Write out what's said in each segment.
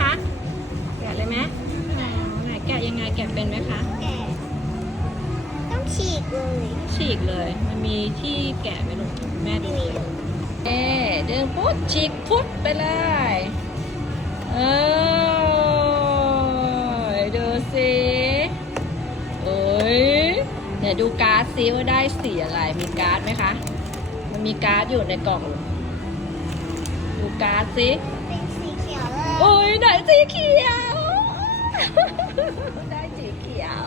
คะแกะเลยไหมไหแกะยังไงแกะเป็นไหมคะแกะต้องฉีกเลยฉีกเลย มันมีที่แกะไหมลูกแม่ดูเอ๊เดึงปุ๊บฉีกปุ๊บไปเลยเออดูสิเอ้ยเดี๋ยวดูการ์ดซิว่าได้สีอะไรมีการ์ดไหมคะ มันมีการ์ดอยู่ในกล่องดูการ์ดซิ ยวเลยโอ้ยได้สีเขียว ได้สีเขียว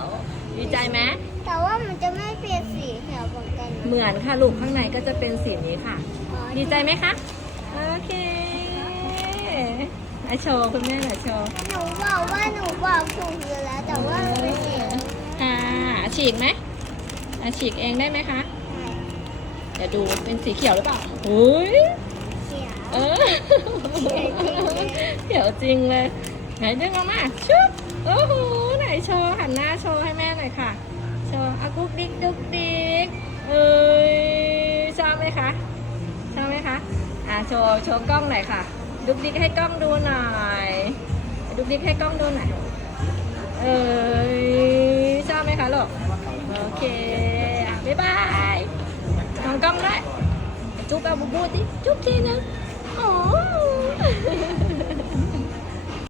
ดีใจไหมแต่ว่ามันจะไม่เป็นสีเขียวเหมือนกันนะเหมือนค่ะลูกข้างในก็จะเป็นสีนี้ค่ะ อ๋อดีใจไหมคะ โอเคมาโชว์คุณแม่หน่อยโชว์หนูบอกว่าหนูบอกถูกอยู่แล้ว แต่ว่ามันเป็นสีค่ะฉีกไหมอะฉีกเองได้ไหมคะ เดี๋ยวดูเป็นสีเขียวหรือเปล่าอุ้ย เขียว เออเขียว จริงเลย ไหนดึงออกมาชุบโอ้โหไหนโชว์หันหน้าโชว์ให้แม่หน่อยค่ะโชว์อากุ๊กดิ๊กดุ๊กดิ๊กเอ้ยชอบไหมคะชอบไหมคะอะโชว์โชว์กล้องหน่อยค่ะ ดุ๊กดิ๊กให้กล้องดูหน่อยดุ๊กดิ๊กให้กล้องดูหน่อยเอ้ยชอบไหมคะลูกโอเคอะบ๊ายบายมองกล้องด้วยจุ๊บเอาบูบูดิจุ๊บทีนึงโอ้